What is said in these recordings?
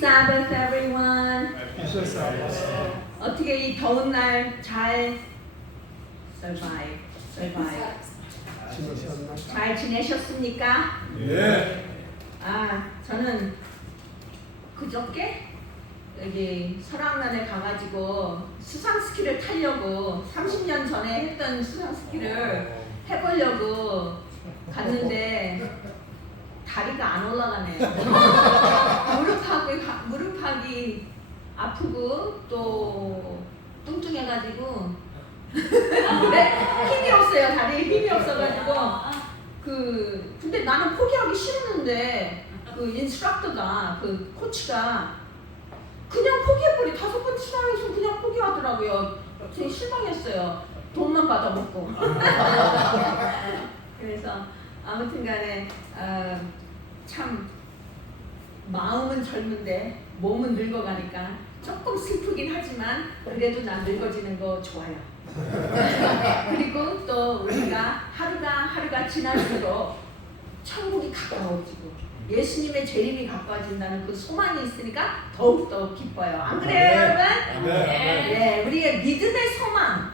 Sabbath, everyone. Happy Sabbath. 어떻게 이 더운 날 잘 survive? 잘 지내셨습니까? 예. 저는 그저께 여기 설악산에 가가지고 수상 스키를 타려고 30년 전에 했던 수상 스키를 해보려고 갔는데 다리가 안 올라가네요. 무릎하기 아프고 또 뚱뚱해가지고 힘이 없어요. 다리에 힘이 없어가지고 근데 나는 포기하기 싫었는데 그 인스트럭터가 그 코치가 그냥 포기해버리 5번 치라해서 그냥 포기하더라고요. 되게 실망했어요. 돈만 받아먹고. 그래서 아무튼간에 참 마음은 젊은데 몸은 늙어가니까 조금 슬프긴 하지만 그래도 난 늙어지는 거 좋아요. 그리고 또 우리가 하루가 지날수록 천국이 가까워지고 예수님의 재림이 가까워진다는 그 소망이 있으니까 더욱더 기뻐요. 안 그래요, 여러분? 네, 우리의 믿음의 소망.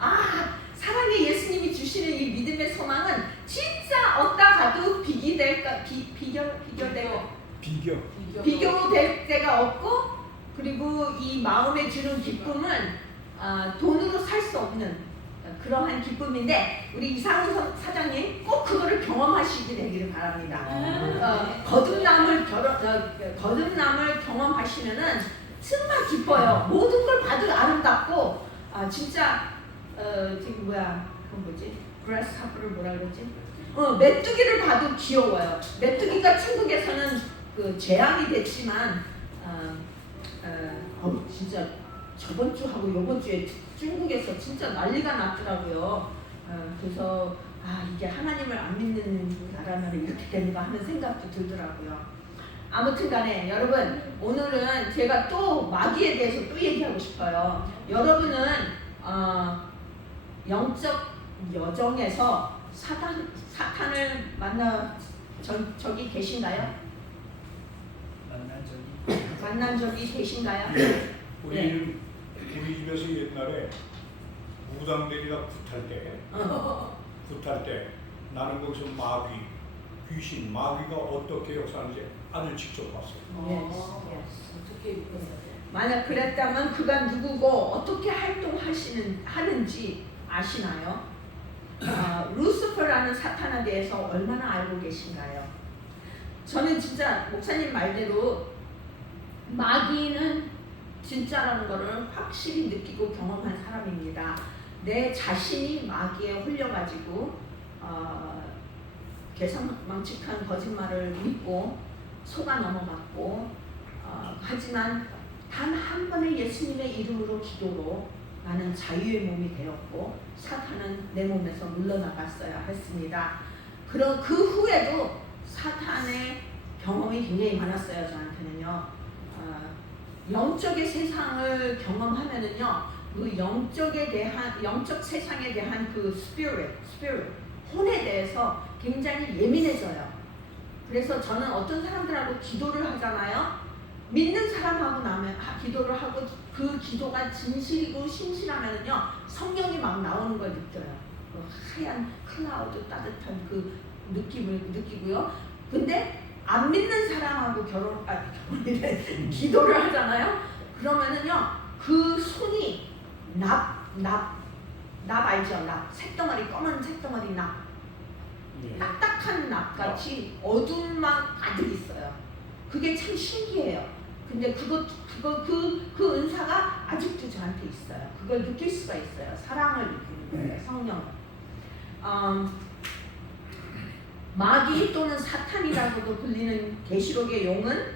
사랑의 예수님이 주시는 이 믿음의 소망은 진짜 어디다 가도 비교될 때가 없고, 그리고 이 마음에 주는 기쁨은 돈으로 살 수 없는 그러한 기쁨인데 우리 이상훈 사장님 꼭 그거를 경험하시게 되기를 바랍니다. 거듭남을 경험하시면은 정말 기뻐요. 모든 걸 봐도 아름답고 진짜 지금 그건 뭐지? 그라스하프를 뭐라 그러지? 메뚜기를 봐도 귀여워요. 메뚜기가 천국에서는 그 재앙이 됐지만 진짜 저번 주하고 이번 주에 중국에서 진짜 난리가 났더라고요. 그래서 이게 하나님을 안 믿는 나라면 이렇게 되는가 하는 생각도 들더라고요. 아무튼간에 여러분, 오늘은 제가 또 마귀에 대해서 또 얘기하고 싶어요. 여러분은 영적 여정에서 사탄을 만나 저기 계신가요? 만난 적이 계신가요? 우리 집에서 옛날에 무당들이가 굿할 때 나는 거기서 귀신, 마귀가 어떻게 역사하는지 아주 직접 봤어요. 만약 그랬다면 그가 누구고 어떻게 하는지 아시나요? 루시퍼라는 사탄에 대해서 얼마나 알고 계신가요? 저는 진짜 목사님 말대로 마귀는 진짜라는 것을 확실히 느끼고 경험한 사람입니다. 내 자신이 마귀에 홀려가지고 계산망측한 거짓말을 믿고 속아 넘어갔고 하지만 단 한 번의 예수님의 이름으로 기도로 나는 자유의 몸이 되었고 사탄은 내 몸에서 물러나갔어야 했습니다. 그 후에도 사탄의 경험이 굉장히 많았어요. 저한테는요. 영적의 세상을 경험하면은요, 그 영적 세상에 대한 그 스피릿, 혼에 대해서 굉장히 예민해져요. 그래서 저는 어떤 사람들하고 기도를 하잖아요. 믿는 사람하고 나면 기도를 하고 그 기도가 진실이고 신실하면은요, 성령이 막 나오는 걸 느껴요. 그 하얀 클라우드 따뜻한 그 느낌을 느끼고요. 근데 안 믿는 사람하고 기도를 하잖아요. 그러면은요, 그 손이 납 알죠? 납, 새덩어리, 검은 새덩어리 납, 딱딱한 납같이 어둠만 가득 있어요. 그게 참 신기해요. 근데 그 은사가 아직도 저한테 있어요. 그걸 느낄 수가 있어요. 사랑을 느끼는 거예요, 성령. 마귀 또는 사탄이라고도 불리는 계시록의 용은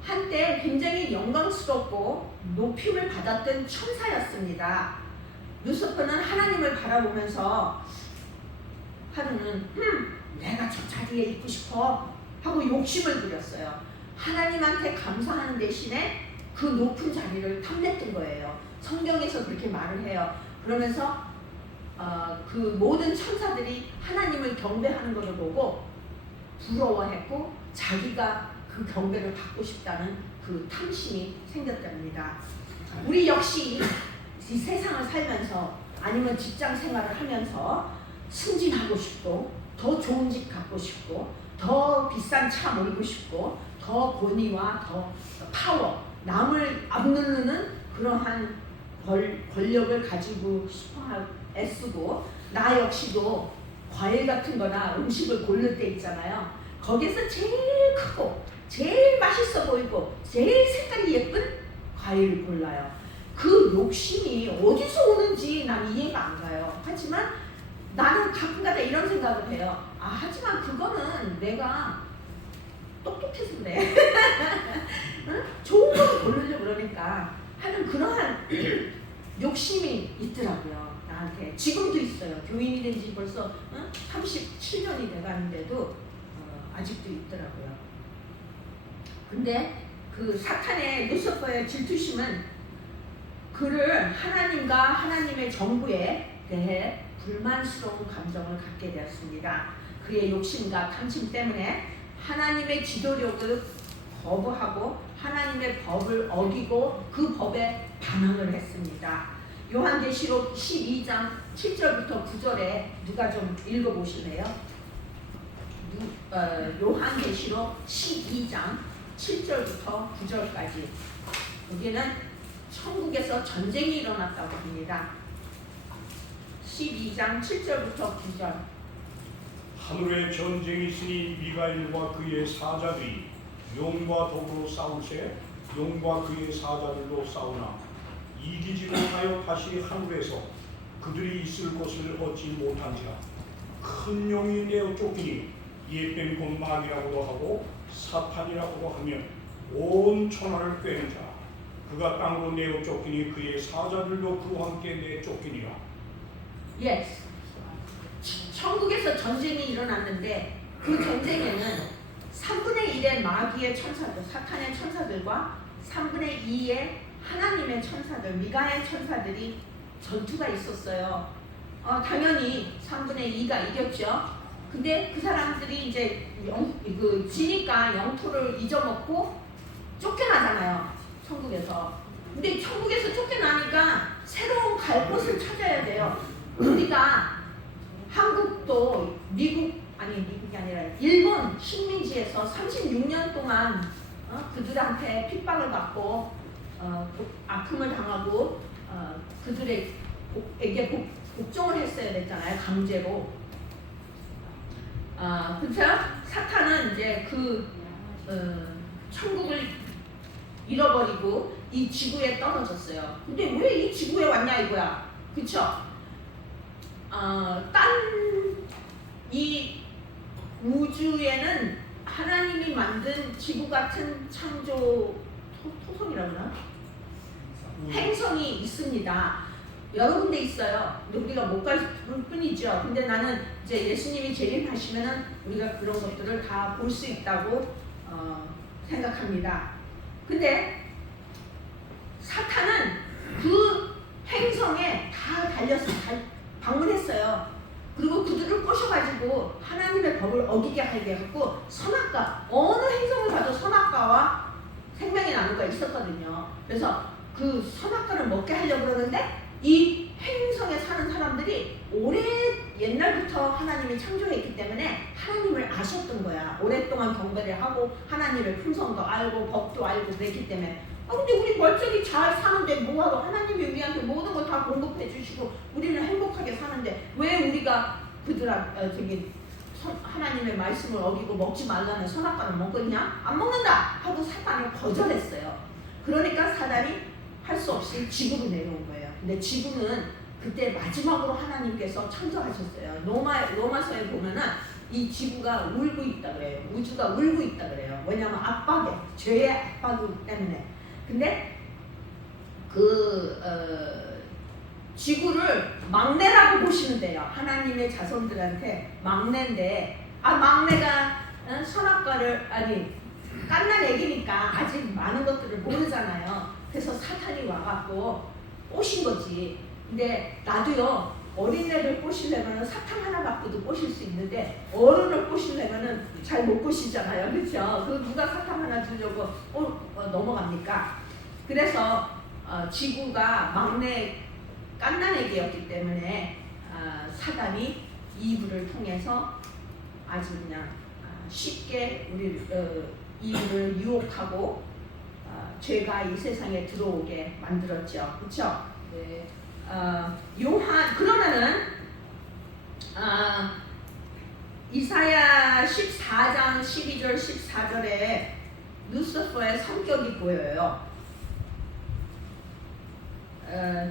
한때 굉장히 영광스럽고 높임을 받았던 천사였습니다. 루시퍼는 하나님을 바라보면서 하루는 내가 저 자리에 있고 싶어 하고 욕심을 부렸어요. 하나님한테 감사하는 대신에 그 높은 자리를 탐냈던 거예요. 성경에서 그렇게 말을 해요. 그러면서 그 모든 천사들이 하나님을 경배하는 것을 보고 부러워했고 자기가 그 경배를 받고 싶다는 그 그 탐심이 생겼답니다. 우리 역시 이 세상을 살면서 아니면 직장 생활을 하면서 승진하고 싶고 더 좋은 집 갖고 싶고 더 비싼 차 몰고 싶고 더 권위와 더 파워, 남을 앞누르는 그러한 권력을 가지고 싶어 애쓰고 나 역시도 과일 같은 거나 음식을 고를 때 있잖아요. 거기서 제일 크고 제일 맛있어 보이고 제일 색깔이 예쁜 과일을 골라요. 그 욕심이 어디서 오는지 난 이해가 안 가요. 하지만 나는 가끔가다 이런 생각을 해요. 하지만 그거는 내가 똑똑해서 그래. 응? 좋은 걸 고르려고 그러니까 하는 그러한 욕심이 있더라고요. 나한테 지금도 있어요. 교인이 된 지 벌써 37년이 돼가는데도 아직도 있더라고요. 근데 그 사탄의 루시퍼의 질투심은 그를 하나님과 하나님의 정부에 대해 불만스러운 감정을 갖게 되었습니다. 그의 욕심과 탐심 때문에 하나님의 지도력을 거부하고 하나님의 법을 어기고 그 법에 반항을 했습니다. 요한계시록 12장 7절부터 9절에 누가 좀 읽어보실래요? 요한계시록 12장 7절부터 9절까지. 여기는 천국에서 전쟁이 일어났다고 합니다. 12장 7절부터 9절. 하늘에 전쟁이 있으니 미가엘과 그의 사자들이 용과 더불어 싸울세 용과 그의 사자들도 싸우나 이기지 못하여 다시 하늘에서 그들이 있을 곳을 얻지 못한지라. 큰 용이 내어 쫓기니 이에 뺀 곧 마귀라고도 하고 사탄이라고도 하며 온 천하를 꿰는 자 그가 땅으로 내어 쫓기니 그의 사자들도 그와 함께 내 쫓기니라. Yes. 천국에서 전쟁이 일어났는데 그 전쟁에는 3분의 1의 마귀의 천사들, 사탄의 천사들과 3분의 2의 하나님의 천사들, 미가엘 천사들이 전투가 있었어요. 당연히 3분의 2가 이겼죠. 근데 그 사람들이 이제 지니까 영토를 잊어먹고 쫓겨나잖아요. 천국에서. 근데 천국에서 쫓겨나니까 새로운 갈 곳을 찾아야 돼요. 우리가 한국도 미국이 아니라 일본 식민지에서 36년 동안 그들한테 핍박을 받고 아픔을 당하고 그들에게 복종을 했어야 됐잖아요. 강제로. 그렇죠? 사탄은 이제 천국을 잃어버리고 이 지구에 떨어졌어요. 근데 왜 이 지구에 왔냐 이거야. 그쵸? 이 우주에는 하나님이 만든 지구 같은 창조 토성이라고 하나? 행성이 있습니다. 여러 군데 있어요. 근데 우리가 못 갈 뿐이죠. 근데 나는 이제 예수님이 재림하시면은 우리가 그런 것들을 다 볼 수 있다고 생각합니다. 근데 사탄은 그 행성에 다 방문했어요. 그리고 그들을 꼬셔가지고 하나님의 법을 어기게 하게 해갖고 선악과, 어느 행성을 봐도 선악과와 생명의 나무가 있었거든요. 그래서 그 선악과를 먹게 하려고 그러는데 이 행성에 사는 사람들이 옛날부터 하나님이 창조했기 때문에 하나님을 아셨던 거야. 오랫동안 경배를 하고 하나님의 품성도 알고 법도 알고 그랬기 때문에 근데 우리 멀쩡히 잘 사는데 뭐하러 하나님이 우리한테 모든 걸 다 공급해 주시고 우리는 행복하게 사는데 왜 우리가 하나님의 말씀을 어기고 먹지 말라는 선악과를 먹겠냐? 안 먹는다! 하고 사탄을 거절했어요. 그러니까 사단이 할 수 없이 지구로 내려온 거예요. 근데 지구는 그때 마지막으로 하나님께서 창조하셨어요. 로마서에 보면은 이 지구가 울고 있다 그래요. 우주가 울고 있다 그래요. 왜냐하면 죄의 압박 때문에. 근데 지구를 막내라고 보시면 돼요. 하나님의 자손들한테 막내인데 막내가 선악과를 깐난 애기니까 아직 많은 것들을 모르잖아요. 그래서 사탄이 와갖고 오신 거지. 근데 나도요 어린애를 꼬시려면 사탕 하나 갖고도 꼬실 수 있는데 어른을 꼬시려면 잘 못 꼬시잖아요. 그렇죠? 그 누가 사탕 하나 주려고 넘어갑니까? 그래서 지구가 막내 갓난애기였기 때문에 사단이 이브를 통해서 아주 그냥 쉽게 우리 이브를 유혹하고 죄가 이 세상에 들어오게 만들었죠. 그렇죠? 네. 요한 그러면은 이사야 14장 12절 14절에 루시퍼의 성격이 보여요.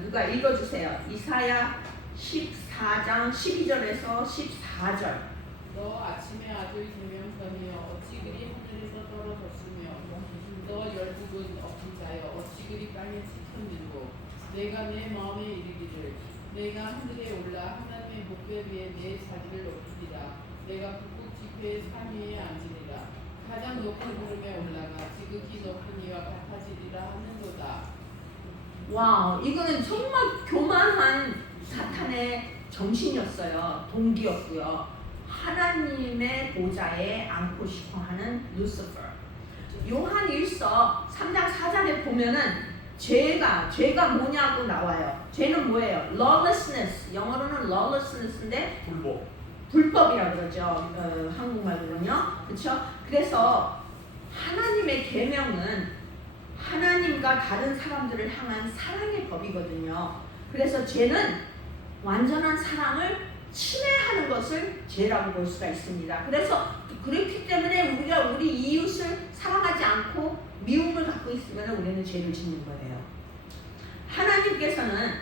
누가 읽어주세요. 이사야 14장 12절에서 14절. 너 아침에 아들이 되면 편이여 어찌 그리 하늘에서 떨어졌으며 너 열국은 엎은 자여 어찌 그리 땅에 지켰는고 내가 내 마음에 이르기를 내가 하늘에 올라 하나님의 목배 위에 내 자리를 높이리라 내가 북극 지폐의 산 위에 앉으리라 가장 높은 구름에 올라가 지극히 높은 이와 같아지리라 하는도다. 와우, 이거는 정말 교만한 사탄의 정신이었어요. 동기였고요. 하나님의 보좌에 앉고 싶어하는 루시퍼. 요한 1서 3장 4절에 보면은 죄가 뭐냐고 나와요. 죄는 뭐예요? lawlessness. 영어로는 lawlessness인데 불법이라고 그러죠. 한국말로는요. 그렇죠? 그래서 하나님의 계명은 하나님과 다른 사람들을 향한 사랑의 법이거든요. 그래서 죄는 완전한 사랑을 침해하는 것을 죄라고 볼 수가 있습니다. 그래서 그렇기 때문에 우리가 우리 이웃을 사랑하지 않고 미움을 갖고 있으면 우리는 죄를 짓는 거예요. 하나님께서는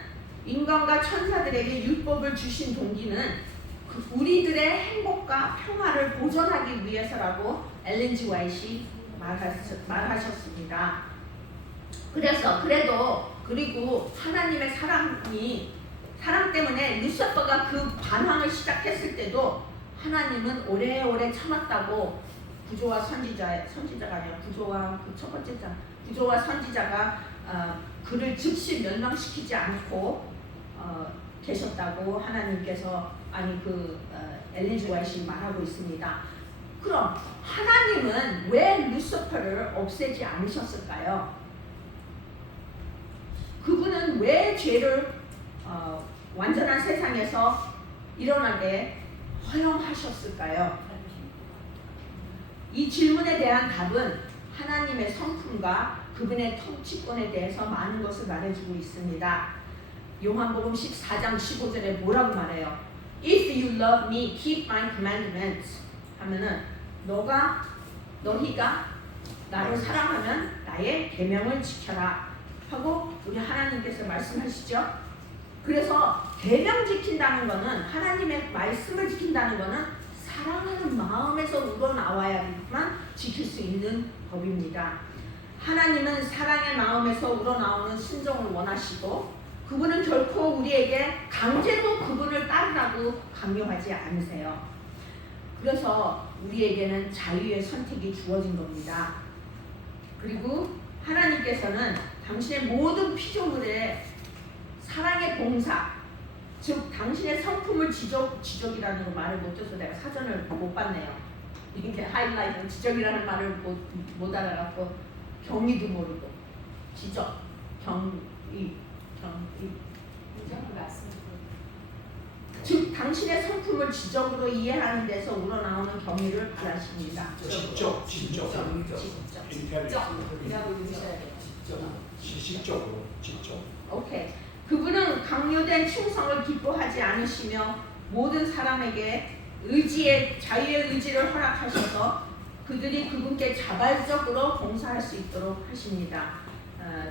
인간과 천사들에게 율법을 주신 동기는 우리들의 행복과 평화를 보존하기 위해서라고 엘렌 G. 화이트이 말하셨습니다. 그리고 하나님의 사랑 때문에 루시퍼가 그 반항을 시작했을 때도 하나님은 오래오래 참았다고 구조와 선지자가 아니라 구조와 그 첫 번째 장 구조와 선지자가 그를 즉시 멸망시키지 않고 계셨다고 하나님께서 엘렌 G. 화이트이 말하고 있습니다. 그럼 하나님은 왜 루시퍼를 없애지 않으셨을까요? 그분은 왜 죄를 완전한 세상에서 일어나게 허용하셨을까요? 이 질문에 대한 답은 하나님의 성품과 그분의 통치권에 대해서 많은 것을 말해주고 있습니다. 요한복음 14장 15절에 뭐라고 말해요? If you love me, keep my commandments 하면은 너희가 나를 사랑하면 나의 계명을 지켜라 하고 우리 하나님께서 말씀하시죠. 그래서 계명 지킨다는 것은 하나님의 말씀을 지킨다는 것은 사랑하는 마음에서 우러나와야만 지킬 수 있는 법입니다. 하나님은 사랑의 마음에서 우러나오는 순종을 원하시고 그분은 결코 우리에게 강제로 그분을 따르라고 강요하지 않으세요. 그래서 우리에게는 자유의 선택이 주어진 겁니다. 그리고 하나님께서는 당신의 모든 피조물의 사랑의 봉사, 즉 당신의 성품을 지적이라는 거 말을 못 줘서 내가 사전을 못 봤네요. 이게 하이라이트 지적이라는 말을 못 알아갖고 경의도 모르고 지적, 경의 즉 당신의 성품을 지적으로 이해하는 데서 우러나오는 경의를 바라십니다. 지적, 지식적으로, 지적. 오케이. 그분은 강요된 충성을 기뻐하지 않으시며 모든 사람에게 자유의 의지를 허락하셔서 그들이 그분께 자발적으로 봉사할 수 있도록 하십니다.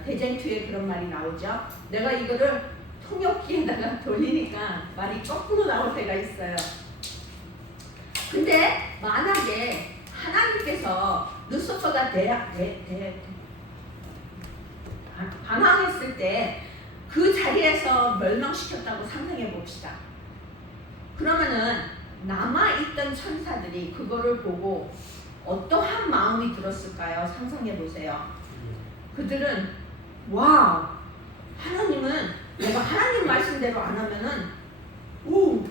대쟁투에 그런 말이 나오죠. 내가 이거를 통역기에다가 돌리니까 말이 거꾸로 나올 때가 있어요. 근데 만약에 하나님께서 루시퍼가 반항했을 때 그 자리에서 멸망시켰다고 상상해 봅시다. 그러면은 남아있던 천사들이 그거를 보고 어떠한 마음이 들었을까요? 상상해 보세요. 그들은 와우, 하나님은 내가 하나님 말씀대로 안 하면은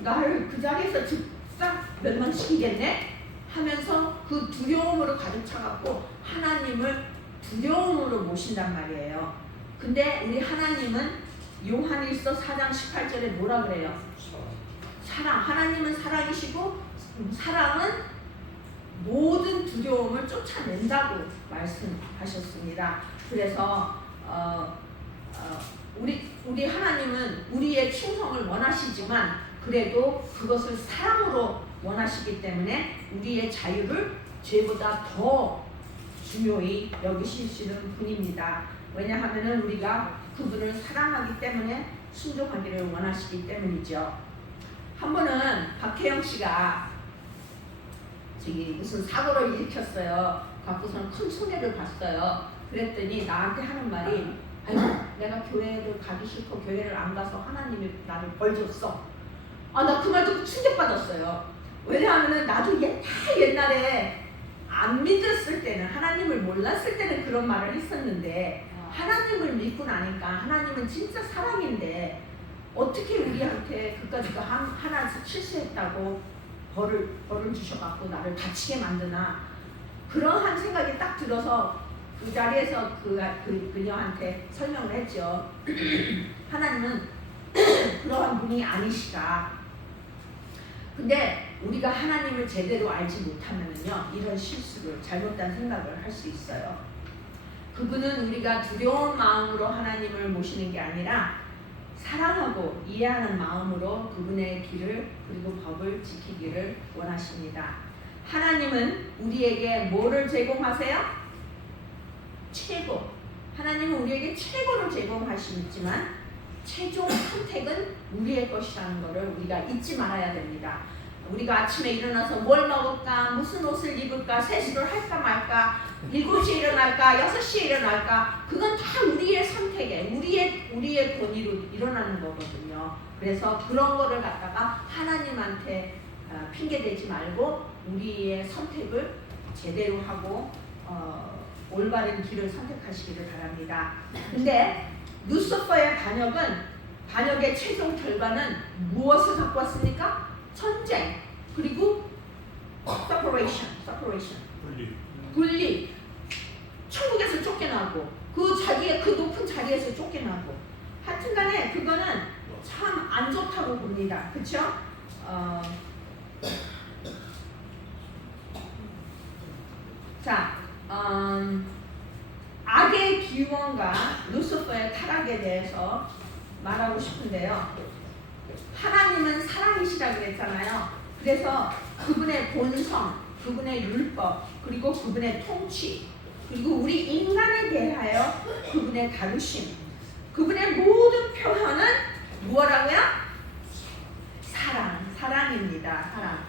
나를 그 자리에서 즉싹 멸망시키겠네 하면서 그 두려움으로 가득 차갖고 하나님을 두려움으로 모신단 말이에요. 근데 우리 하나님은 요한일서 4장 18절에 뭐라 그래요? 사랑. 하나님은 사랑이시고 사랑은 모든 두려움을 쫓아낸다고 말씀하셨습니다. 그래서 우리 하나님은 우리의 충성을 원하시지만 그래도 그것을 사랑으로 원하시기 때문에 우리의 자유를 죄보다 더 중요히 여기시는 분입니다. 왜냐하면 우리가 그분을 사랑하기 때문에 순종하기를 원하시기 때문이죠. 한 번은 박혜영 씨가 저기 무슨 사고를 일으켰어요. 갖고서는 큰 손해를 봤어요. 그랬더니 나한테 하는 말이 아이고 내가 교회를 가기 싫고 교회를 안 가서 하나님이 나를 벌 줬어. 나 그 말 듣고 충격받았어요. 왜냐하면 나도 옛날에 안 믿었을 때는 하나님을 몰랐을 때는 그런 말을 했었는데 하나님을 믿고 나니까 하나님은 진짜 사랑인데 어떻게 우리한테 그까짓 거 하나 실수했다고 벌을 주셔갖고 나를 다치게 만드나 그러한 생각이 딱 들어서 그 자리에서 그녀한테 설명을 했죠. 하나님은 그러한 분이 아니시다. 근데 우리가 하나님을 제대로 알지 못하면요 이런 실수를 잘못된 생각을 할 수 있어요. 그분은 우리가 두려운 마음으로 하나님을 모시는 게 아니라 사랑하고 이해하는 마음으로 그분의 길을 그리고 법을 지키기를 원하십니다. 하나님은 우리에게 뭐를 제공하세요? 최고. 하나님은 우리에게 최고를 제공하시지만 최종 선택은 우리의 것이라는 것을 우리가 잊지 말아야 됩니다. 우리가 아침에 일어나서 뭘 먹을까, 무슨 옷을 입을까, 세수를 할까 말까, 7시에 일어날까, 6시에 일어날까, 그건 다 우리의 선택에, 우리의 권위로 일어나는 거거든요. 그래서 그런 거를 갖다가 하나님한테 핑계대지 말고 우리의 선택을 제대로 하고 올바른 길을 선택하시기를 바랍니다. 근데 루시퍼의 반역의 최종 결과는 무엇을 갖고 왔습니까? 전쟁, 그리고 separation, 분리. 천국에서 쫓겨나고 그 높은 자리에서 쫓겨나고 하여튼간에 그거는 참 안 좋다고 봅니다. 그렇죠? 악의 기원과 루시퍼의 타락에 대해서 말하고 싶은데요. 하나님은 사랑이시라고 그랬잖아요. 그래서 그분의 본성, 그분의 율법, 그리고 그분의 통치, 그리고 우리 인간에 대하여 그분의 다루심, 그분의 모든 표현은 뭐라고요? 사랑입니다. 사랑.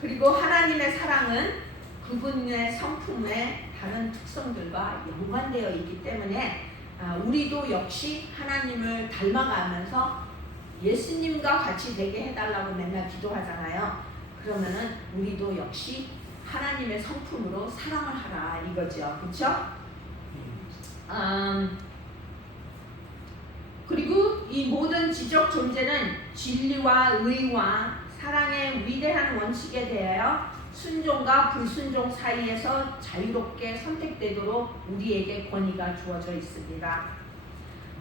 그리고 하나님의 사랑은 그분의 성품의 다른 특성들과 연관되어 있기 때문에 우리도 역시 하나님을 닮아가면서 예수님과 같이 되게 해달라고 맨날 기도하잖아요. 그러면은 우리도 역시 하나님의 성품으로 사랑을 하라 이거죠. 그렇죠? 그리고 이 모든 지적 존재는 진리와 의와 사랑의 위대한 원칙에 대하여 순종과 불순종 사이에서 자유롭게 선택되도록 우리에게 권위가 주어져 있습니다.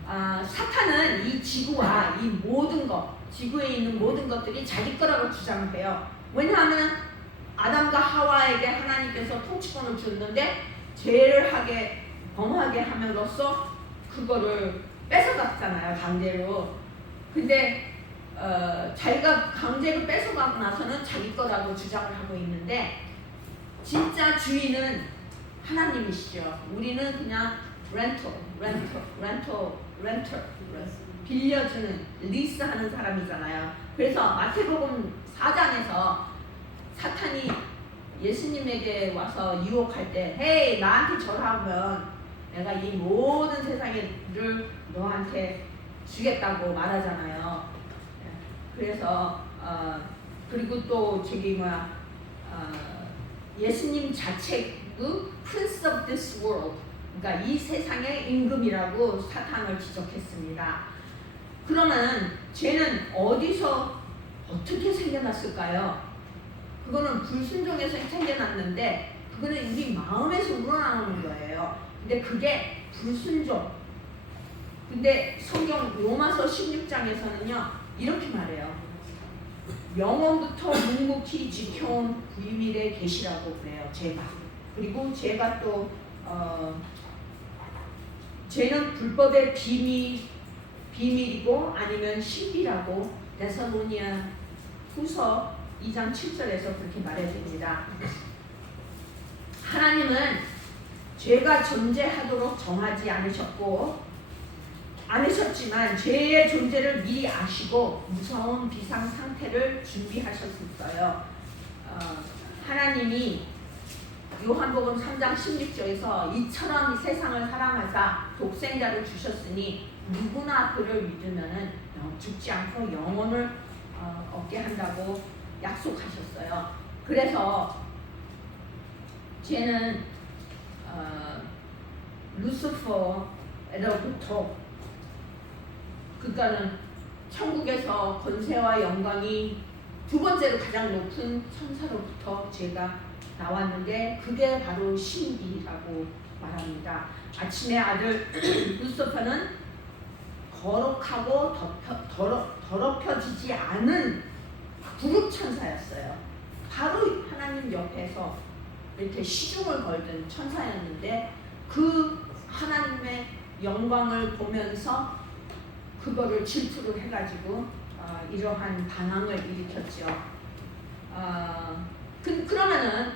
사탄은 이 지구와 이 모든 것, 지구에 있는 모든 것들이 자기 거라고 주장해요. 왜냐하면 아담과 하와에게 하나님께서 통치권을 줬는데 죄를 범하게 함으로써 그거를 뺏어갔잖아요, 강제로. 근데 자기가 강제로 뺏어가고 나서는 자기 거라고 주장을 하고 있는데 진짜 주인은 하나님이시죠. 우리는 그냥 렌터, 빌려주는, 리스하는 사람이잖아요. 그래서 마태복음 4장에서 사탄이 예수님에게 와서 유혹할 때 헤이 나한테 절하면 내가 이 모든 세상을 너한테 주겠다고 말하잖아요. 그래서 그리고 또 예수님 자체도 Prince of this world, 그러니까 이 세상의 임금이라고 사탄을 지적했습니다. 그러면 죄는 어디서 어떻게 생겨났을까요? 그거는 불순종에서 생겨났는데 그거는 우리 마음에서 우러나오는 거예요. 근데 그게 불순종. 근데 성경 로마서 16장에서는요 이렇게 말해요. 영원부터 묵묵히 지켜온 비밀의 계시라고 그래요. 죄가. 그리고 죄가 또 죄는 불법의 비밀이고 아니면 신비라고 데살로니아 후서 2장 7절에서 그렇게 말해줍니다. 하나님은 죄가 존재하도록 정하지 않으셨지만 죄의 존재를 미리 아시고 무서운 비상 상태를 준비하셨어요. 하나님이 요한복음 3장 16절에서 이처럼 이 세상을 사랑하사 독생자를 주셨으니 누구나 그를 믿으면 죽지 않고 영혼을 얻게 한다고 약속하셨어요. 그래서 죄는 루시퍼로부터 그러니까는 천국에서 권세와 영광이 두 번째로 가장 높은 천사로부터 죄가 나왔는데 그게 바로 신비라고 말합니다. 아침의 아들 루시퍼는 거룩하고 더럽혀지지 않은 구름 천사였어요. 바로 하나님 옆에서 이렇게 시중을 걸던 천사였는데 그 하나님의 영광을 보면서 그거를 질투를 해가지고 이러한 반항을 일으켰죠. 그러면은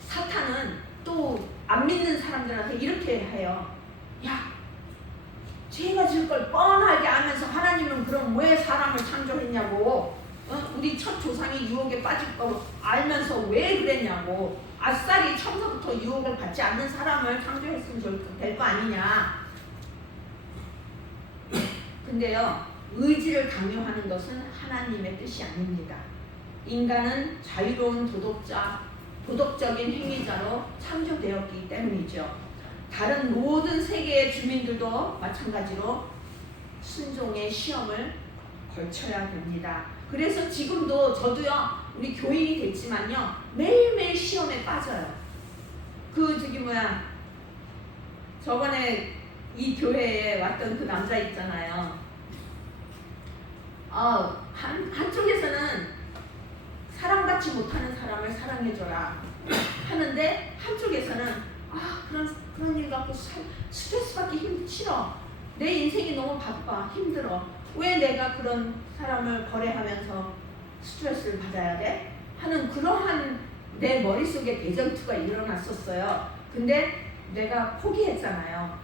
사탄은 또 안 믿는 사람들한테 이렇게 해요. 야, 죄가 질 걸 뻔하게 알면서 하나님은 그럼 왜 사람을 창조했냐고. 우리 첫 조상이 유혹에 빠질 거 알면서 왜 그랬냐고. 아싸리 처음부터 유혹을 받지 않는 사람을 창조했으면 될 거 아니냐. 근데요, 의지를 강요하는 것은 하나님의 뜻이 아닙니다. 인간은 자유로운 도덕적인 행위자로 창조되었기 때문이죠. 다른 모든 세계의 주민들도 마찬가지로 순종의 시험을 걸쳐야 됩니다. 그래서 지금도 저도요, 우리 교인이 됐지만요, 매일매일 시험에 빠져요. 저번에 이 교회에 왔던 그 남자 있잖아요. 한쪽에서는 사랑받지 못하는 사람을 사랑해줘라 하는데 한쪽에서는 그런 일 갖고 스트레스 받기 싫어. 내 인생이 너무 바빠, 힘들어. 왜 내가 그런 사람을 거래하면서 스트레스를 받아야 돼? 하는 그러한 내 머릿속에 대전투가 일어났었어요. 근데 내가 포기했잖아요.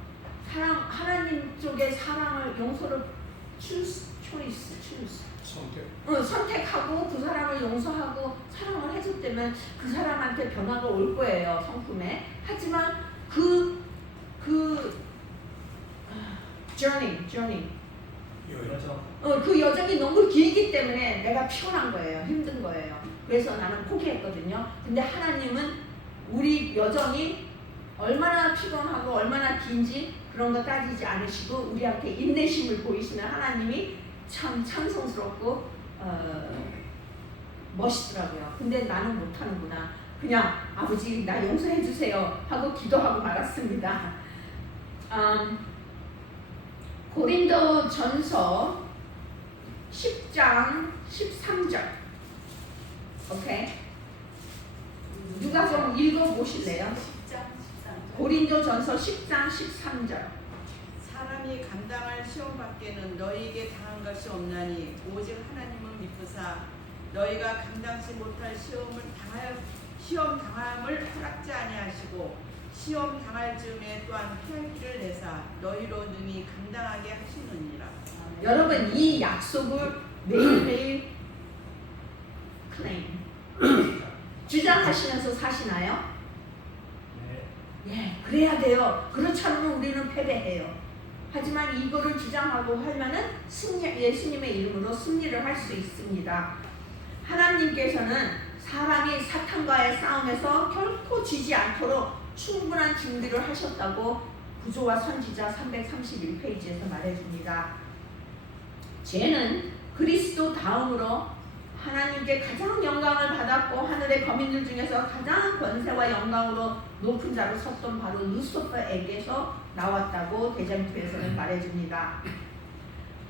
하나님 쪽의 사랑을, 용서를 선택하고 그 사람을 용서하고 사랑을 해줬다면 그 사람한테 변화가 올 거예요, 성품에. 하지만 그 그 여정이 너무 길기 때문에 내가 피곤한 거예요, 힘든 거예요. 그래서 나는 포기했거든요. 근데 하나님은 우리 여정이 얼마나 피곤하고 얼마나 긴지 그런 거 따지지 않으시고 우리한테 인내심을 보이시는 하나님이 참 찬송스럽고 멋있더라고요. 근데 나는 못하는구나. 그냥 아버지 나 용서해 주세요 하고 기도하고 말았습니다. 고린도 전서 10장 13절. 오케이? 누가 좀 읽어보실래요? 10장 13절. 고린도 전서 10장 13절. 사람이 감당할 시험 밖에는 너희에게 당한 것이 없나니 오직 하나님은 미쁘사 너희가 감당치 못할 시험 당함을 허락지 아니하시고 시험 당할 즈음에 또한 피할 길을 내사 너희로 능히 감당하게 하시느니라. 여러분 이 약속을 매일매일 클레임 주장하시면서 사시나요? 예, 그래야 돼요. 그렇지 않으면 우리는 패배해요. 하지만 이거를 주장하고 하면은 예수님의 이름으로 승리를 할 수 있습니다. 하나님께서는 사람이 사탄과의 싸움에서 결코 지지 않도록 충분한 준비를 하셨다고 구조와 선지자 331페이지에서 말해줍니다. 죄는 그리스도 다음으로 하나님께 가장 영광을 받았고 하늘의 거민들 중에서 가장 권세와 영광으로 높은 자로 섰던 바로 루시퍼에게서 나왔다고 대전투에서는 말해줍니다.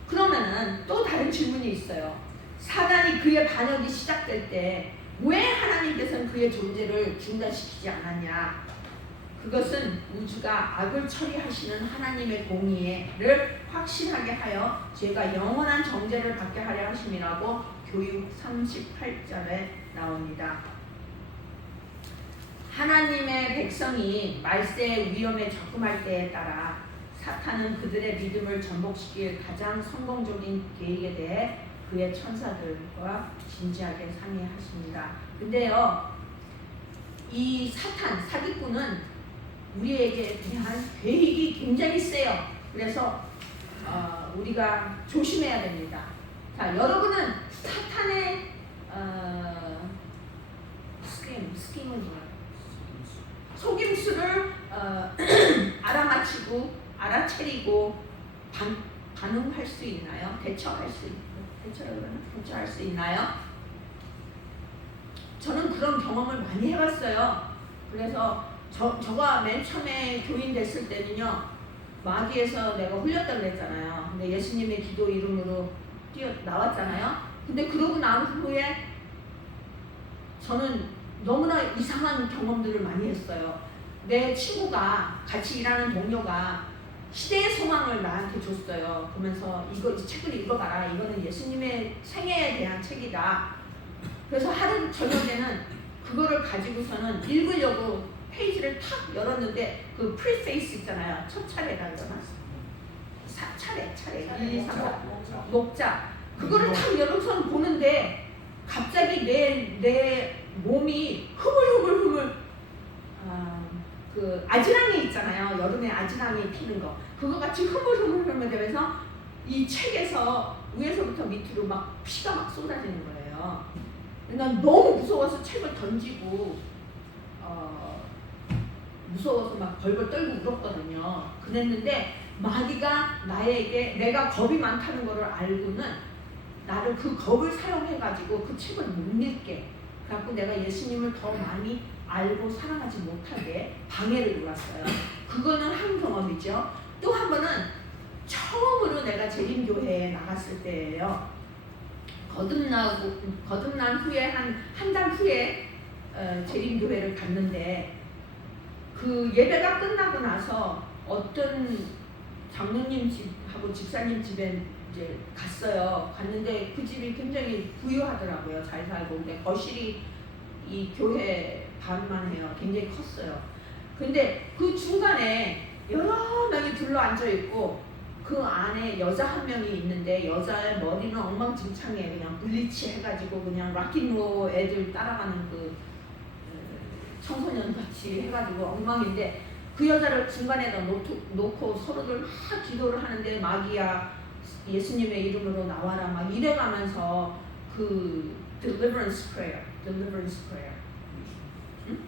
그러면은 또 다른 질문이 있어요. 사단이 그의 반역이 시작될 때 왜 하나님께서는 그의 존재를 중단시키지 않았냐? 그것은 우주가 악을 처리하시는 하나님의 공의를 확신하게 하여 죄가 영원한 정죄를 받게 하려 하심이라고 교육 38절에 나옵니다. 하나님의 백성이 말세의 위험에 적응할 때에 따라 사탄은 그들의 믿음을 전복시킬 가장 성공적인 계획에 대해 그의 천사들과 진지하게 상의하십니다. 근데요, 이 사탄, 사기꾼은 우리에게 대한 계획이 굉장히 세요. 그래서 우리가 조심해야 됩니다. 자, 여러분은 사탄의 스킴은 뭐예요? 속임수를 알아맞히고 알아채리고 반응할 수 있나요? 대처할 수 있나요? 저는 그런 경험을 많이 해봤어요. 그래서 저가 맨 처음에 교인 됐을 때는요, 마귀에서 내가 홀렸다 그랬잖아요. 근데 예수님의 기도 이름으로 나왔잖아요. 근데 그러고 난 후에 저는 너무나 이상한 경험들을 많이 했어요. 내 친구가, 같이 일하는 동료가 시대의 소망을 나한테 줬어요. 그러면서 이 책을 읽어봐라. 이거는 예수님의 생애에 대한 책이다. 그래서 하루 저녁에는 그거를 가지고서는 읽으려고 페이지를 탁 열었는데 그 프리페이스 있잖아요. 첫 차례라 그러나? 차례 1, 2, 3, 4 목자. 그거를 탁 열어서 보는데 갑자기 내 몸이 흐물흐물 그 아지랑이 있잖아요. 여름에 아지랑이 피는 거. 그거 같이 흐물흐물 되면서 이 책에서 위에서부터 밑으로 막 피가 막 쏟아지는 거예요. 난 너무 무서워서 책을 던지고 무서워서 막 벌벌 떨고 울었거든요. 그랬는데 마귀가 나에게 내가 겁이 많다는 거를 알고는 나를 그 겁을 사용해가지고 그 책을 못 읽게 그래갖고 내가 예수님을 더 많이 알고 사랑하지 못하게 방해를 놓았어요. 그거는 한 경험이죠. 또 한 번은 처음으로 내가 재림교회에 나갔을 때예요. 거듭난 후에 한 달 후에 재림교회를 갔는데 그 예배가 끝나고 나서 어떤 장로님 집하고 집사님 집에 이제 갔어요. 갔는데 그 집이 굉장히 부유하더라고요. 잘 살고. 근데 거실이 이 교회 반만 해요. 굉장히 컸어요. 근데 그 중간에 여러 명이 둘러 앉아 있고 그 안에 여자 한 명이 있는데 여자의 머리는 엉망진창에 그냥 블리치 해가지고 그냥 락앤롤 애들 따라가는 그 청소년 같이 해가지고 엉망인데 그 여자를 중간에다 놓고 서로들 막 기도를 하는데 마귀야 예수님의 이름으로 나와라 막 이래가면서 그 deliverance prayer 응?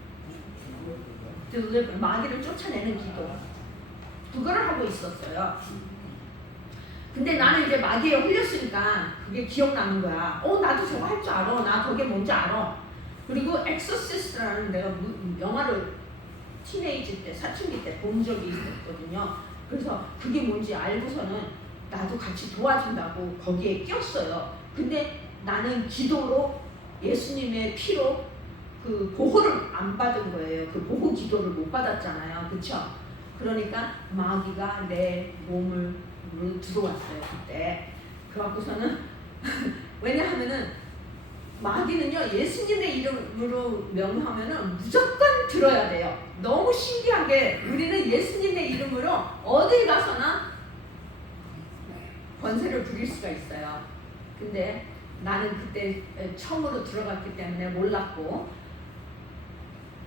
마귀를 쫓아내는 기도 그거를 하고 있었어요. 근데 나는 이제 마귀에 홀렸으니까 그게 기억나는 거야. 나도 저거 할 줄 알아. 나 저게 뭔지 알아. 그리고 엑소시스트라는 내가 영화를 티네이지 때, 사춘기 때 본 적이 있었거든요. 그래서 그게 뭔지 알고서는 나도 같이 도와준다고 거기에 꼈어요. 근데 나는 기도로 예수님의 피로 그 보호를 안 받은 거예요. 그 보호 기도를 못 받았잖아요. 그쵸? 그러니까 마귀가 내 몸을 들어왔어요. 그때. 그래갖고서는 왜냐하면은 마귀는요 예수님의 이름으로 명하면은 무조건 들어야 돼요. 너무 신기하게 우리는 예수님의 이름으로 어딜 가서나 권세를 부릴 수가 있어요. 근데 나는 그때 처음으로 들어갔기 때문에 몰랐고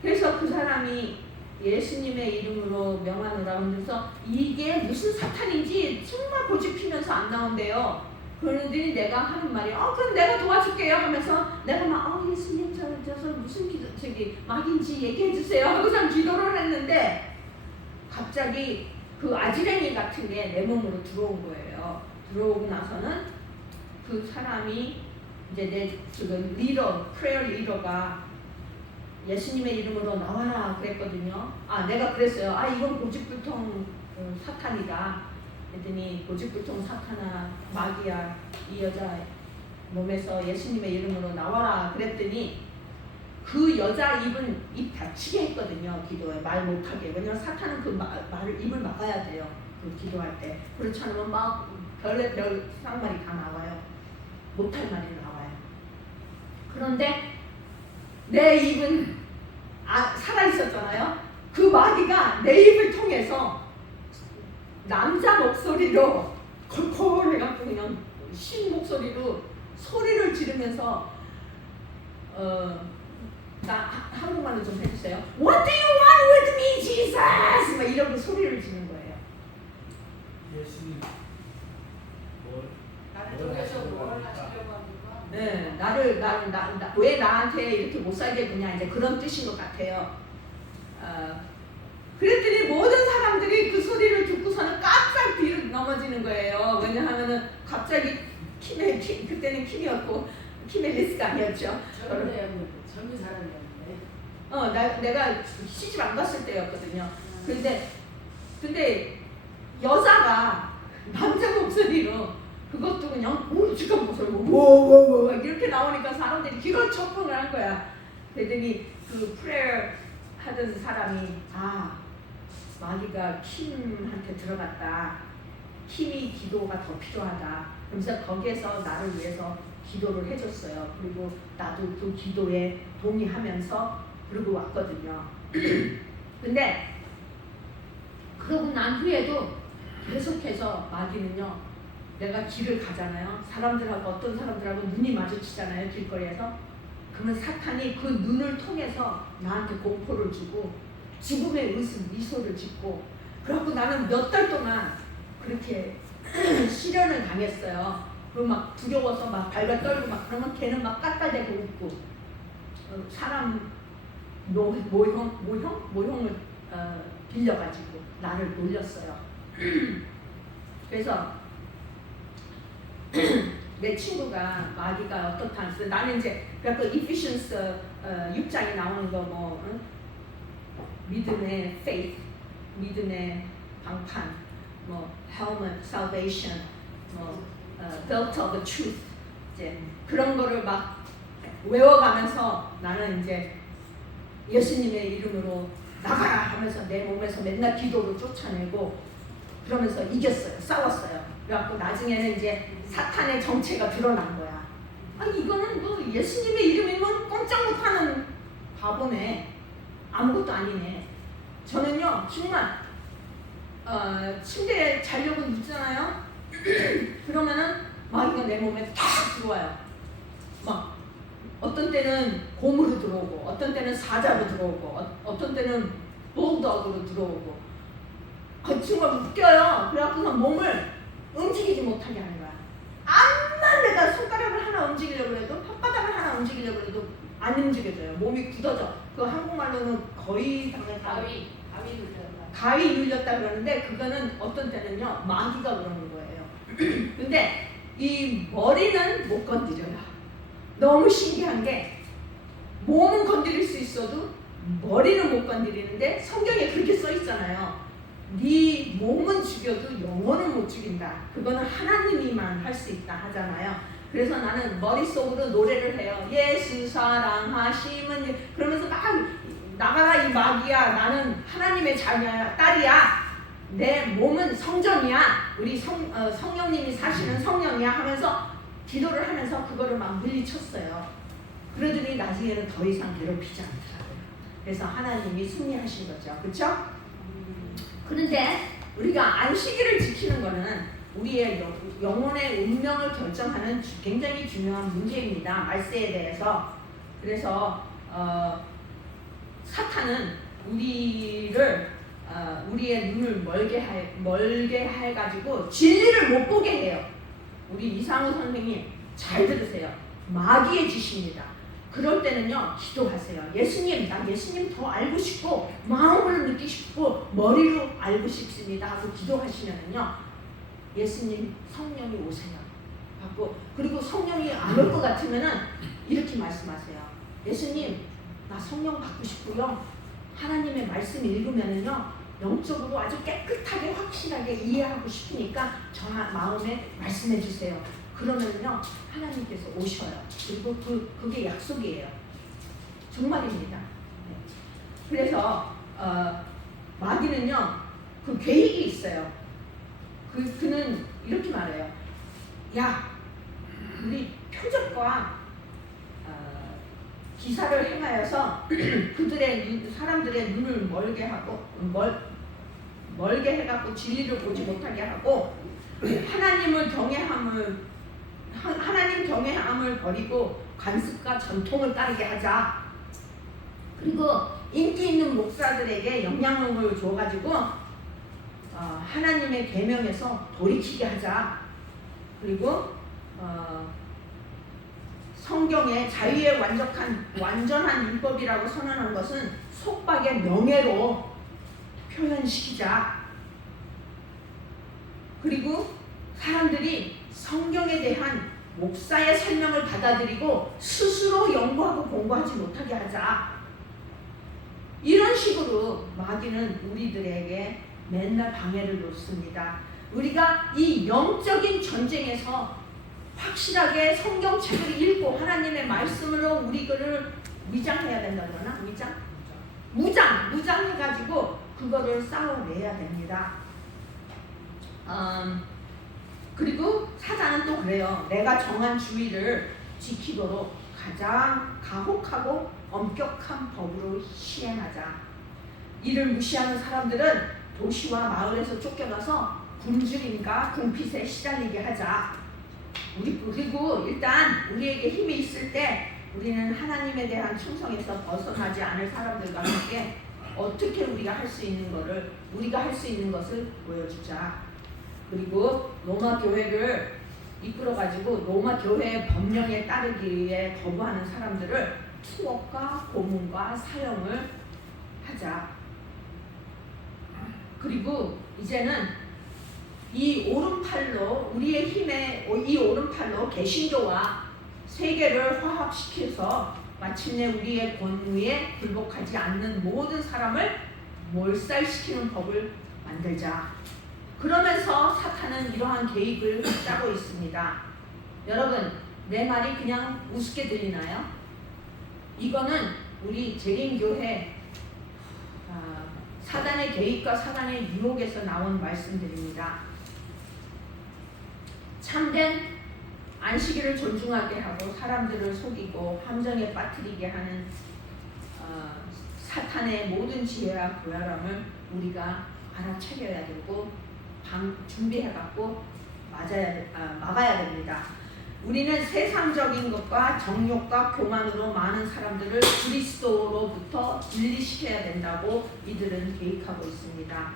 그래서 그 사람이 예수님의 이름으로 명하노라 하면서 이게 무슨 사탄인지 정말 고집 피면서 안 나온대요. 그러더니 내가 하는 말이 그럼 내가 도와줄게요 하면서 내가 막 예수님 저 무슨 기도 마귀인지 얘기해 주세요 하고서 기도를 했는데 갑자기 그 아지랭이 같은 게 내 몸으로 들어온 거예요. 들어오고 나서는 그 사람이 이제 내 지금 리더, 프레어 리더가 예수님의 이름으로 나와라 그랬거든요. 아, 내가 그랬어요. 아, 이건 고집불통 사탄이다. 그랬더니 고집불통 사탄아, 마귀야, 이 여자 몸에서 예수님의 이름으로 나와라 그랬더니 그 여자 입 닫히게 했거든요. 기도에 말 못하게. 왜냐면 사탄은 그 말을 입을 막아야 돼요. 그 기도할 때. 그렇지 않으면 막 별의별 쌍말이 다 나와요. 못할 말이 나와요. 그런데 내 입은 살아있었잖아요. 그 마귀가 내 입을 통해서 남자 목소리로 콜콜해갖고 그냥 신 목소리로 소리를 지르면서 나 한국말로 좀 해주세요. What do you want with me, Jesus? 막 이러고 소리를 지는 거예요. 예수님 나를 통해서 뭘 하시려고 합니까? 네, 왜 나한테 이렇게 못 살게 구냐 이제 그런 뜻인 것 같아요. 그랬더니 모든 사람들이 그 소리를 듣고서는 깜짝 뒤로 넘어지는 거예요. 왜냐하면은 갑자기 그때는 킴이었고 키멜리스가 아니었죠. 젊은 사람이었는데. 내가 시집 안 갔을 때였거든요. 근데 여자가 남자 목소리로 그것도 그냥 울직한 목소리로 워워워 이렇게 나오니까 사람들이 기가 척풍을 한 거야. 그랬더니 그 프레어 하던 사람이 마귀가 킴한테 들어갔다. 킴이 기도가 더 필요하다. 그래서 거기에서 나를 위해서 기도를 해줬어요. 그리고 나도 그 기도에 동의하면서 그러고 왔거든요. 근데 그러고 난 후에도 계속해서 마귀는요. 내가 길을 가잖아요. 어떤 사람들하고 눈이 마주치잖아요. 길거리에서. 그러면 사탄이 그 눈을 통해서 나한테 공포를 주고 죽음의 미소를 짓고 그래갖고 나는 몇 달 동안 그렇게 시련을 당했어요. 그리고 막 두려워서 막 발발 떨고 막 그러면 걔는 막 깎아대고 웃고 사람 모형을 빌려가지고 나를 놀렸어요. 그래서 내 친구가 마귀가 어떻다 했어요. 나는 이제 그래서 이피션스 6장에 나오는 거 믿음의 faith, 믿음의 방판, helmet, salvation, belt of the truth, 이제 그런 거를 막 외워가면서 나는 이제 예수님의 이름으로 나가라 하면서 내 몸에서 맨날 기도로 쫓아내고 그러면서 이겼어요. 싸웠어요. 그래갖고 나중에는 이제 사탄의 정체가 드러난 거야. 이거는 뭐 예수님의 이름이면 꼼짝 못하는 바보네. 아무것도 아니네. 저는요 정말 침대에 자려고 눕잖아요. 그러면은 마귀가 내 몸에 탁 들어와요. 막 어떤 때는 곰으로 들어오고 어떤 때는 사자로 들어오고 어떤 때는 볼독으로 들어오고 정말 웃겨요. 그래갖고서 몸을 움직이지 못하게 하는 거야. 암만 내가 손가락을 하나 움직이려고 해도 혓바닥을 하나 움직이려고 해도 안 움직여져요. 몸이 굳어져. 그 한국말로는 거의 가위 눌렸다 그러는데 그거는 어떤 때는요 마귀가 그러는 거예요. 근데 이 머리는 못 건드려요. 너무 신기한 게 몸은 건드릴 수 있어도 머리는 못 건드리는데 성경에 그렇게 써 있잖아요. 네 몸은 죽여도 영혼은 못 죽인다. 그거는 하나님이만 할 수 있다 하잖아요. 그래서 나는 머릿속으로 노래를 해요. 예수 사랑하심은 그러면서 막 나가라 이 마귀야. 나는 하나님의 자녀야, 딸이야. 내 몸은 성전이야. 우리 성령님이 사시는 성령이야 하면서 기도를 하면서 그거를 막 물리쳤어요. 그러더니 나중에는 더 이상 괴롭히지 않더라고요. 그래서 하나님이 승리하신 거죠. 그렇죠? 그런데 우리가 안식일을 지키는 거는 우리의 영혼의 운명을 결정하는 굉장히 중요한 문제입니다. 말세에 대해서. 그래서 사탄은 우리의 눈을 멀게 해가지고 진리를 못 보게 해요. 우리 이상우 선생님 잘 들으세요. 마귀의 짓입니다. 그럴 때는요 기도하세요. 예수님, 나 예수님 더 알고 싶고 마음으로 느끼고 싶고 머리로 알고 싶습니다 하고 기도하시면은요 예수님 성령이 오세요. 받고, 그리고 성령이 안 올 것 같으면은 이렇게 말씀하세요. 예수님, 나 성령 받고 싶고요. 하나님의 말씀 읽으면은요, 영적으로 아주 깨끗하게 확실하게 이해하고 싶으니까 저 마음에 말씀해 주세요. 그러면요, 하나님께서 오셔요. 그리고 그게 약속이에요. 정말입니다. 네. 그래서 마귀는요, 그 계획이 있어요. 그는 이렇게 말해요. 야, 우리 표적과 기사를 행하여서 사람들의 눈을 멀게 하고 멀게 해갖고 진리를 보지 못하게 하고 하나님 경외함을 버리고 관습과 전통을 따르게 하자. 그리고 인기 있는 목사들에게 영향력을 줘가지고 하나님의 계명에서 돌이키게 하자. 그리고 성경에 자유의 완전한 율법이라고 선언한 것은 속박의 명예로 표현시키자. 그리고 사람들이 성경에 대한 목사의 설명을 받아들이고 스스로 연구하고 공부하지 못하게 하자. 이런 식으로 마귀는 우리들에게 맨날 방해를 놓습니다. 우리가 이 영적인 전쟁에서 확실하게 성경책을 읽고 하나님의 말씀으로 우리를 위장해야 된다 그러나? 무장해가지고 그거를 싸워내야 됩니다. 그리고 사단은 또 그래요. 내가 정한 주의를 지키도록 가장 가혹하고 엄격한 법으로 시행하자. 이를 무시하는 사람들은 도시와 마을에서 쫓겨나서 굶주림과 궁핍에 시달리게 하자. 그리고 일단 우리에게 힘이 있을 때 우리는 하나님에 대한 충성에서 벗어나지 않을 사람들과 함께 어떻게 우리가 할 수 있는 것을 보여주자. 그리고 로마 교회를 이끌어가지고 로마 교회의 법령에 따르기 위해 거부하는 사람들을 투옥과 고문과 사형을 하자. 그리고 이제는 이 오른팔로 우리의 힘에 이 오른팔로 개신교와 세계를 화합시켜서 마침내 우리의 권위에 굴복하지 않는 모든 사람을 몰살시키는 법을 만들자. 그러면서 사탄은 이러한 계획을 짜고 있습니다. 여러분, 내 말이 그냥 우습게 들리나요? 이거는 우리 재림교회 사단의 계획과 사단의 유혹에서 나온 말씀들입니다. 참된 안식일을 존중하게 하고 사람들을 속이고 함정에 빠뜨리게 하는 사탄의 모든 지혜와 교활함을 우리가 알아차려야 되고 준비해갖고 막아야 됩니다. 우리는 세상적인 것과 정욕과 교만으로 많은 사람들을 그리스도로부터 분리시켜야 된다고 이들은 계획하고 있습니다.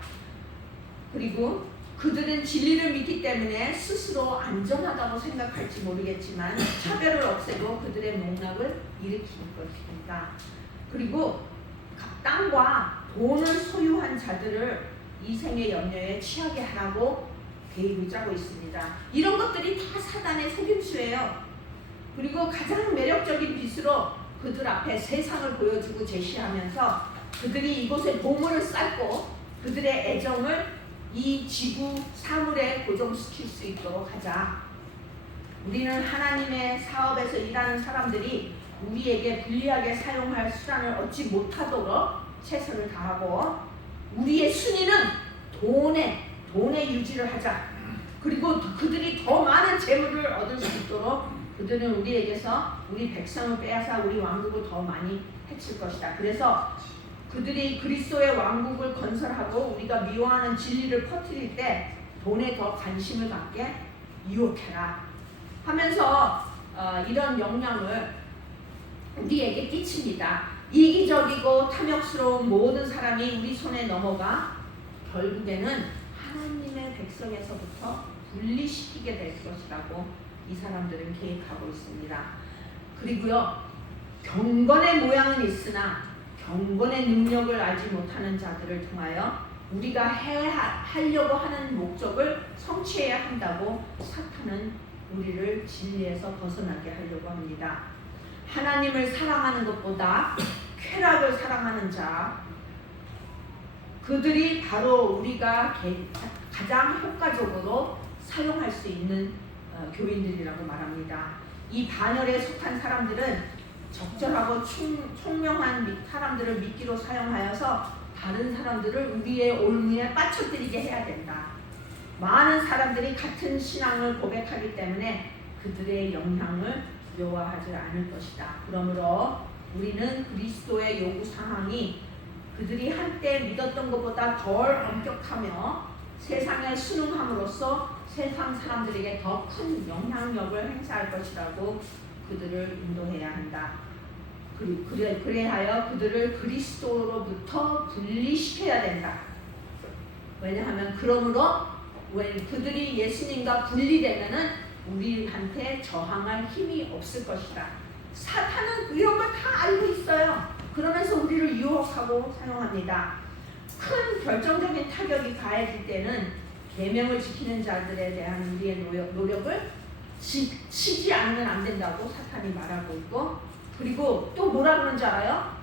그리고 그들은 진리를 믿기 때문에 스스로 안전하다고 생각할지 모르겠지만 차별을 없애고 그들의 농락을 일으킬 것입니다. 그리고 땅과 돈을 소유한 자들을 이 생의 염려에 취하게 하라고 계획을 짜고 있습니다. 이런 것들이 다 사단의 속임수예요. 그리고 가장 매력적인 빛으로 그들 앞에 세상을 보여주고 제시하면서 그들이 이곳에 보물을 쌓고 그들의 애정을 이 지구 사물에 고정시킬 수 있도록 하자. 우리는 하나님의 사업에서 일하는 사람들이 우리에게 불리하게 사용할 수단을 얻지 못하도록 최선을 다하고 우리의 순위는 돈의 유지를 하자. 그리고 그들이 더 많은 재물을 얻을 수 있도록 그들은 우리에게서 우리 백성을 빼앗아 우리 왕국을 더 많이 해칠 것이다. 그래서 그들이 그리스도의 왕국을 건설하고 우리가 미워하는 진리를 퍼뜨릴 때 돈에 더 관심을 갖게 유혹해라 하면서 이런 영향을 우리에게 끼칩니다. 이기적이고 탐욕스러운 모든 사람이 우리 손에 넘어가 결국에는 하나님의 백성에서부터 분리시키게 될 것이라고 이 사람들은 계획하고 있습니다. 그리고요, 경건의 모양은 있으나 경건의 능력을 알지 못하는 자들을 통하여 우리가 하려고 하는 목적을 성취해야 한다고 사탄은 우리를 진리에서 벗어나게 하려고 합니다. 하나님을 사랑하는 것보다 쾌락을 사랑하는 자, 그들이 바로 우리가 가장 효과적으로 사용할 수 있는 교인들이라고 말합니다. 이 반열에 속한 사람들은 적절하고 총명한 사람들을 미끼로 사용하여서 다른 사람들을 우리의 올무에 빠쳐들이게 해야 된다. 많은 사람들이 같은 신앙을 고백하기 때문에 그들의 영향을 두려워하지 않을 것이다. 그러므로 우리는 그리스도의 요구사항이 그들이 한때 믿었던 것보다 덜 엄격하며 세상에 순응함으로써 세상 사람들에게 더 큰 영향력을 행사할 것이라고 그들을 인도해야 한다. 그래하여 그들을 그리스도로부터 분리시켜야 된다. 왜냐하면 그러므로 그들이 예수님과 분리되면은 우리한테 저항할 힘이 없을 것이다. 사탄은 이런 걸 다 알고 있어요. 그러면서 우리를 유혹하고 사용합니다. 큰 결정적인 타격이 가해질 때는 계명을 지키는 자들에 대한 우리의 노력을 치지 않으면 안 된다고 사탄이 말하고 있고, 그리고 또 뭐라 그러는지 알아요?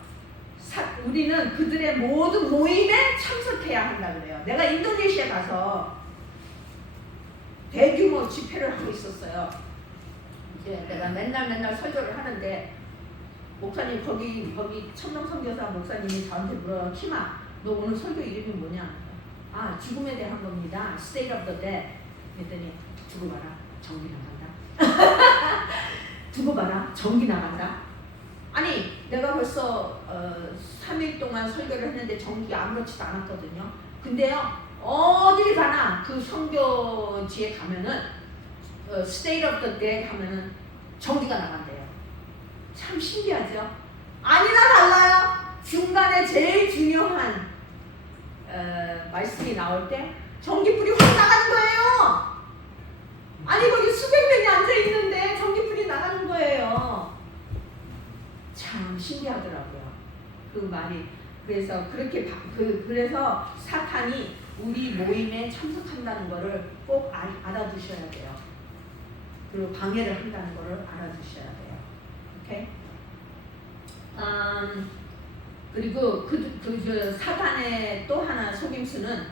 우리는 그들의 모든 모임에 참석해야 한다 그래요. 내가 인도네시아에 가서 대규모 집회를 하고 있었어요. 이제 내가 맨날 설교를 하는데 목사님 거기 천명 선교사 목사님이 저한테 물어요. 키마, 너 오늘 설교 이름이 뭐냐? 아, 죽음에 대한 겁니다. State of the Dead. 그랬더니 두고 봐라, 전기 나간다. 두고 봐라, 전기 나간다. 아니 내가 벌써 3일 동안 설교를 했는데 전기가 아무렇지도 않았거든요. 근데요, 어딜 가나 그 선교지에 가면은 State of the Dead 하면은 전기가 나간대요. 참 신기하죠? 아니나 달라요. 중간에 제일 중요한 말씀이 나올 때 전기불이 확 나가는 거예요. 아니 거기 수백 명이 앉아 있는데 전기불이 나가는 거예요. 참 신기하더라고요. 그 말이. 그래서 그래서 사탄이 우리 모임에 참석한다는 것을 꼭 알아두셔야 돼요. 그리고 방해를 한다는 것을 알아두셔야 돼요. 오케이? 그리고 그 사탄의 또 하나 속임수는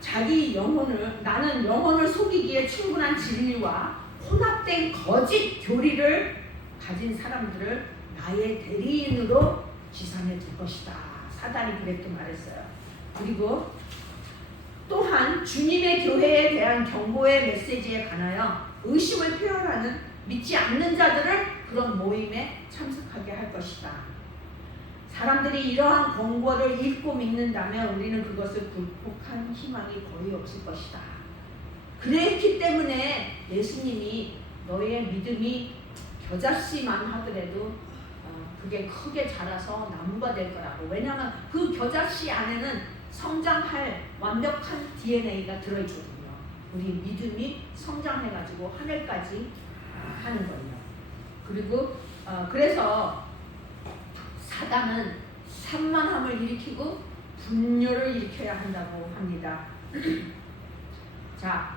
자기 영혼을, 나는 영혼을 속이기에 충분한 진리와 혼합된 거짓 교리를 가진 사람들을 나의 대리인으로 지상에 둘 것이다. 사단이 그렇게 말했어요. 그리고 또한 주님의 교회에 대한 경고의 메시지에 관하여 의심을 표현하는 믿지 않는 자들을 그런 모임에 참석하게 할 것이다. 사람들이 이러한 권고를 읽고 믿는다면 우리는 그것을 극복한 희망이 거의 없을 것이다. 그랬기 때문에 예수님이 너의 믿음이 겨자씨만 하더라도 그게 크게 자라서 나무가 될 거라고. 왜냐하면 그 겨자씨 안에는 성장할 완벽한 DNA가 들어있거든요. 우리 믿음이 성장해가지고 하늘까지 하는 거예요. 그리고 그래서 사단은 산만함을 일으키고 분열을 일으켜야 한다고 합니다. 자,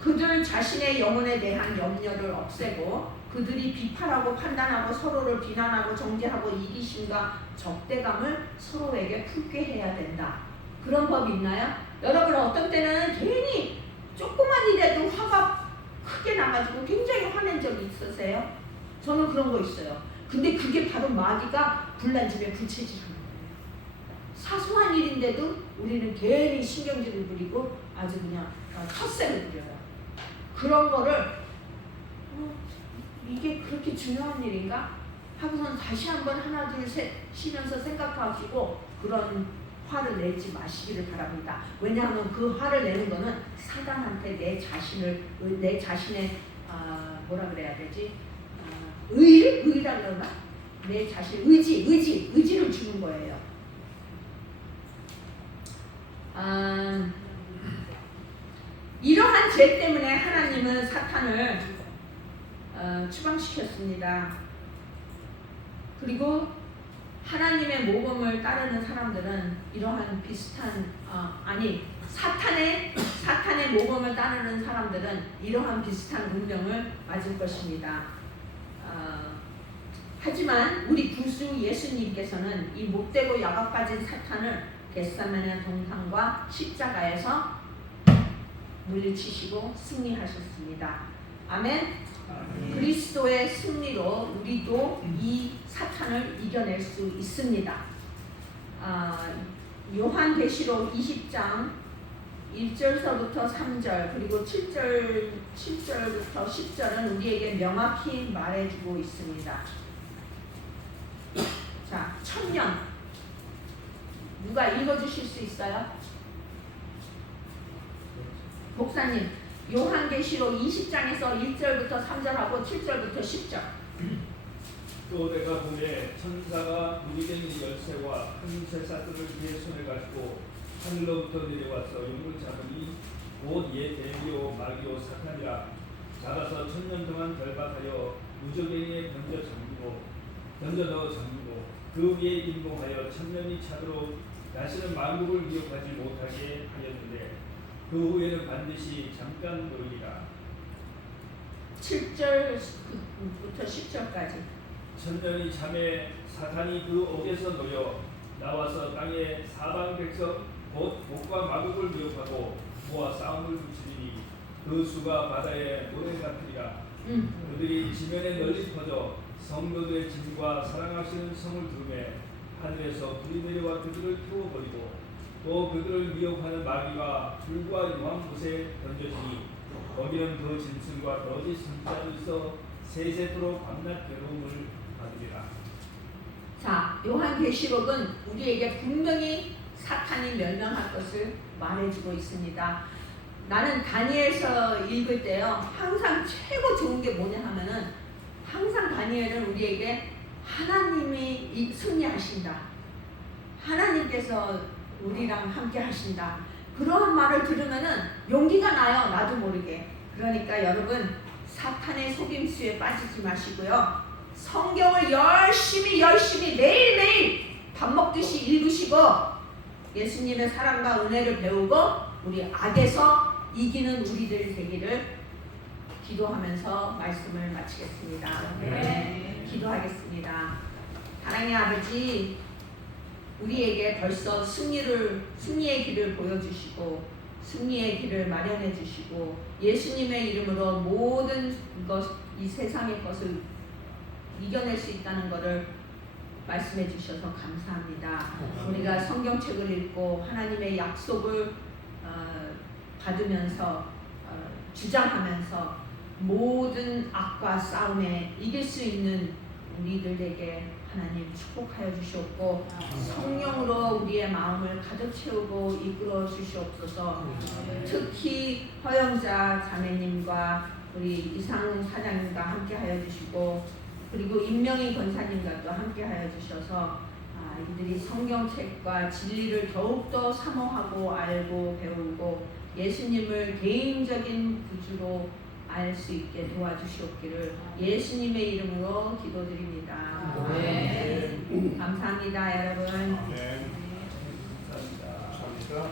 그들 자신의 영혼에 대한 염려를 없애고 그들이 비판하고 판단하고 서로를 비난하고 정죄하고 이기심과 적대감을 서로에게 품게 해야 된다. 그런 법이 있나요? 여러분 어떤 때는 괜히 조그만 일에도 화가 크게 나가지고 굉장히 화낸 적이 있으세요? 저는 그런 거 있어요. 근데 그게 바로 마귀가 불난 집에 불체질하는 거예요. 사소한 일인데도 우리는 괜히 신경질을 부리고 아주 그냥 텃세를 부려요. 그런 거를 이게 그렇게 중요한 일인가? 하고선 다시 한번 하나 둘 셋 쉬면서 생각하시고 그런 화를 내지 마시기를 바랍니다. 왜냐하면 그 화를 내는 거는 사단한테 내 자신의 뭐라 그래야 되지? 의라 그러나? 내 자신 의지를 주는 거예요. 이러한 죄 때문에 하나님은 사탄을 추방시켰습니다. 그리고 하나님의 모범을 따르는 사람들은 이러한 비슷한 사탄의 모범을 따르는 사람들은 이러한 비슷한 운명을 맞을 것입니다. 하지만 우리 구주 예수님께서는 이 못되고 야가 빠진 사탄을 겟세마네 동상과 십자가에서 물리치시고 승리하셨습니다. 아멘. 그리스도의 승리로 우리도 이 사탄을 이겨낼 수 있습니다. 요한계시록 20장 1절서부터 3절 그리고 7절부터 10절은 우리에게 명확히 말해주고 있습니다. 자, 1000년 누가 읽어주실 수 있어요? 목사님, 요한계시록 20장에서 1절부터 3절하고 7절부터 10절. 또 내가 보매 천사가 무리된 열쇠와 큰 쇠사슬을 그의 손에 가지고 하늘로부터 내려와서 용을 잡으니 곧 옛 에미오 마귀오 사탄이라. 잡아서 1000년 동안 결박하여 무저갱이에 던져 넣어 잠그고 그 위에 임봉하여 1000년이 차도록 다시는 만국을 미혹하지 못하게 하였는데 그 후에는 반드시 잠깐 노리리라. 7절부터 10절까지. 1000년이 참에 사탄이 그 옥에서 놓여 나와서 땅에 사방 백성 곧 복과 마국을 미혹하고 모아 싸움을 붙이리니 그 수가 바다에 모래 같으리라. 그들이 지면에 널리 퍼져 성도들의 짐과 사랑하시는 성을 두르매 하늘에서 불이 내려와 그들을 태워버리고 또 그들을 미혹하는 마귀가 불과 유황 곳에 던져지니 거기는 그 짐승과 거짓 선지자도 있어 세세토록 밤낮 괴로움을 받으리라. 자, 요한계시록은 우리에게 분명히 사탄이 멸망할 것을 말해주고 있습니다. 나는 다니엘서 읽을 때요 항상 최고 좋은 게 뭐냐 하면은 항상 다니엘은 우리에게 하나님이 승리하신다, 하나님께서 우리랑 함께 하신다, 그러한 말을 들으면은 용기가 나요. 나도 모르게. 그러니까 여러분, 사탄의 속임수에 빠지지 마시고요, 성경을 열심히 매일매일 밥 먹듯이 읽으시고 예수님의 사랑과 은혜를 배우고 우리 악에서 이기는 우리들 되기를 기도하면서 말씀을 마치겠습니다. 네. 기도하겠습니다. 사랑의 아버지, 우리에게 벌써 승리의 길을 보여주시고 승리의 길을 마련해 주시고 예수님의 이름으로 모든 이 세상의 것을 이겨낼 수 있다는 것을 말씀해 주셔서 감사합니다. 우리가 성경책을 읽고 하나님의 약속을 받으면서 주장하면서 모든 악과 싸움에 이길 수 있는 우리들에게 하나님 축복하여 주시옵고 성령으로 우리의 마음을 가득 채우고 이끌어 주시옵소서. 특히 허영자 자매님과 우리 이상훈 사장님과 함께 하여 주시고 그리고 임명희 권사님과 또 함께 하여 주셔서 이들이 성경책과 진리를 더욱더 사모하고 알고 배우고 예수님을 개인적인 구주로 알 수 있게 도와주시옵기를 예수님의 이름으로 기도드립니다. 네. 감사합니다, 여러분. 네. 감사합니다.